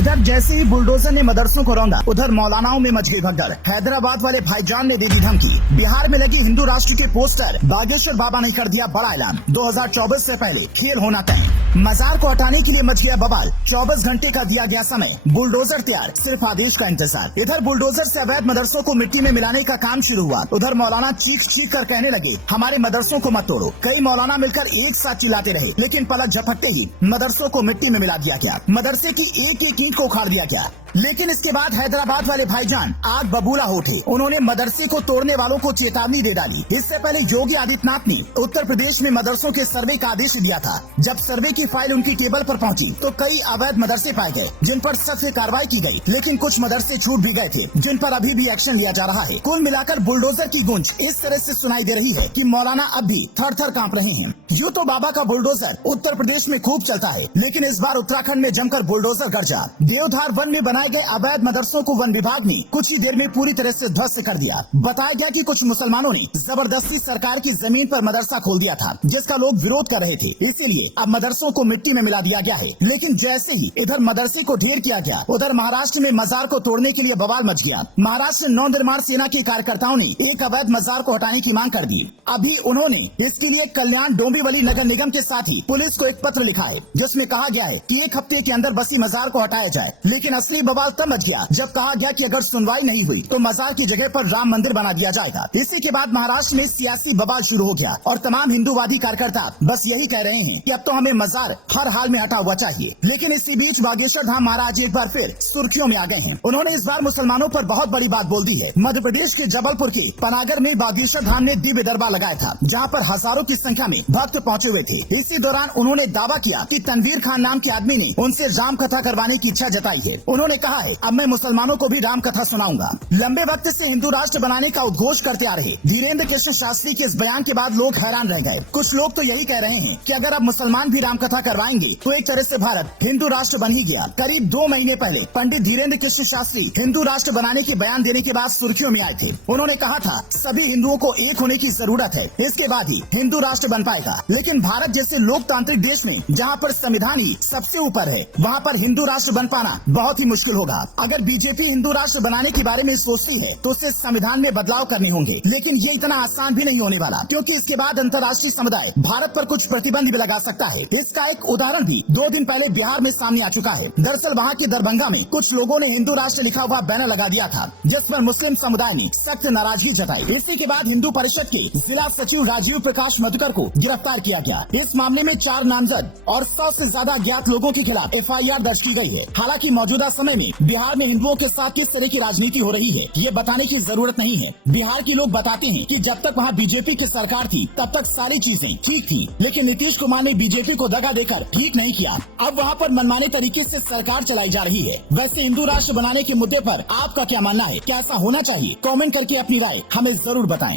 इधर जैसे ही बुलडोजर ने मदरसों को रौंदा, उधर मौलानाओं में मच गई भगदड़। हैदराबाद वाले भाईजान ने दे दी धमकी। बिहार में लगी हिंदू राष्ट्र के पोस्टर, बागेश्वर बाबा ने कर दिया बड़ा ऐलान। 2024 से पहले खेल होना तय। मजार को हटाने के लिए मच गया बवाल। 24 घंटे का दिया गया समय, बुलडोजर तैयार, सिर्फ आदेश का इंतजार। इधर बुलडोजर से अवैध मदरसों को मिट्टी में मिलाने का काम शुरू हुआ। उधर मौलाना चीख चीख कर कहने लगे, हमारे मदरसों को मत तोड़ो। कई मौलाना मिलकर एक साथ चिल्लाते रहे, लेकिन पलक झपकते ही मदरसों को मिट्टी में मिला दिया गया। मदरसे की एक एक ईंट को उखाड़ दिया गया। लेकिन इसके बाद हैदराबाद वाले भाईजान आग बबूला हो उठे। उन्होंने मदरसे को तोड़ने वालों को चेतावनी दे डाली। इससे पहले योगी आदित्यनाथ ने उत्तर प्रदेश में मदरसों के सर्वे का आदेश दिया था। जब सर्वे की फाइल उनकी टेबल पर पहुंची, तो कई अवैध मदरसे पाए गए, जिन पर सख्त कार्रवाई की गई। लेकिन कुछ मदरसे छूट भी गए थे, जिन पर अभी भी एक्शन लिया जा रहा है। कुल मिलाकर बुलडोजर की गूंज इस तरह से सुनाई दे रही है कि मौलाना अब भी थर थर कांप रहे हैं। यूँ तो बाबा का बुलडोजर उत्तर प्रदेश में खूब चलता है, लेकिन इस बार उत्तराखंड में जमकर बुलडोजर गरजा। देवधार वन में बनाए गए अवैध मदरसों को वन विभाग ने कुछ ही देर में पूरी तरह से ध्वस्त कर दिया। बताया गया कि कुछ मुसलमानों ने जबरदस्ती सरकार की जमीन पर मदरसा खोल दिया था, जिसका लोग विरोध कर रहे थे। इसीलिए अब मदरसों को मिट्टी में मिला दिया गया है। लेकिन जैसे ही इधर मदरसे को ढेर किया गया, उधर महाराष्ट्र में मजार को तोड़ने के लिए बवाल मच गया। महाराष्ट्र नव निर्माण सेना के कार्यकर्ताओं ने एक अवैध मजार को हटाने की मांग कर दी। अभी उन्होंने इसके लिए कल्याण डोंबिवली नगर निगम के साथ ही पुलिस को एक पत्र लिखा है, जिसमें कहा गया है कि एक हफ्ते के अंदर बसी मजार को हटाया जाए। लेकिन असली बवाल तब मच गया जब कहा गया कि अगर सुनवाई नहीं हुई तो मजार की जगह पर राम मंदिर बना दिया जाएगा। इसी के बाद महाराष्ट्र में सियासी बवाल शुरू हो गया और तमाम हिंदूवादी कार्यकर्ता बस यही कह रहे हैं कि अब तो हमें मजार हर हाल में हटा हुआ चाहिए। लेकिन इसी बीच बागेश्वर धाम महाराज एक बार फिर सुर्खियों में आ गए हैं। उन्होंने इस बार मुसलमानों पर बहुत बड़ी बात बोल दी है। मध्य प्रदेश के जबलपुर के पनागर में बागेश्वर धाम ने दिव्य दरबार लगाया था, जहाँ पर हजारों की संख्या में भक्त पहुँचे हुए थे। इसी दौरान उन्होंने दावा किया कि तनवीर खान नाम के आदमी ने उनसे राम कथा करवाने की इच्छा जताई है। उन्होंने कहा है, अब मैं मुसलमानों को भी राम कथा सुनाऊंगा। लंबे वक्त से हिंदू राष्ट्र बनाने का उद्घोष करते आ रहे धीरेन्द्र कृष्ण शास्त्री के इस बयान के बाद लोग हैरान रह गए। कुछ लोग तो यही कह रहे हैं कि अगर अब मुसलमान भी राम कथा करवाएंगे तो एक तरह से भारत हिंदू राष्ट्र बन ही गया। करीब 2 महीने पहले पंडित धीरेन्द्र कृष्ण शास्त्री हिंदू राष्ट्र बनाने के बयान देने के बाद सुर्खियों में आए थे। उन्होंने कहा था, सभी हिंदुओं को एक होने की जरूरत है, इसके बाद ही हिंदू राष्ट्र बन पाएगा। लेकिन भारत जैसे लोकतांत्रिक देश में, जहाँ पर संविधान ही सबसे ऊपर है, वहाँ पर हिंदू राष्ट्र बन पाना बहुत ही मुश्किल होगा। अगर बीजेपी हिंदू राष्ट्र बनाने के बारे में सोचती है तो उसे संविधान में बदलाव करने होंगे। लेकिन ये इतना आसान भी नहीं होने वाला, क्योंकि इसके बाद अंतर्राष्ट्रीय समुदाय भारत पर कुछ प्रतिबंध भी लगा सकता है। इसका एक उदाहरण भी 2 दिन पहले बिहार में सामने आ चुका है। दरअसल वहाँ के दरभंगा में कुछ लोगों ने हिंदू राष्ट्र लिखा हुआ बैनर लगा दिया था, जिस पर मुस्लिम समुदाय ने सख्त नाराजगी जताई। इसी के बाद हिंदू परिषद के जिला सचिव राजीव प्रकाश मधुकर को गिरफ्तार किया गया। इस मामले में 4 नामजद और 100 से ज्यादा अज्ञात लोगों के खिलाफ FIR दर्ज की गई है। हालांकि मौजूदा समय में बिहार में हिंदुओं के साथ किस तरह की राजनीति हो रही है, ये बताने की जरूरत नहीं है। बिहार के लोग बताते हैं कि जब तक वहाँ बीजेपी की सरकार थी, तब तक सारी चीजें ठीक थी। लेकिन नीतीश कुमार ने बीजेपी को दगा देकर ठीक नहीं किया। अब वहाँ पर मनमाने तरीके से सरकार चलाई जा रही है। वैसे हिंदू राष्ट्र बनाने के मुद्दे पर आपका क्या मानना है? क्या ऐसा होना चाहिए? कमेंट करके अपनी राय हमें जरूर बताएं।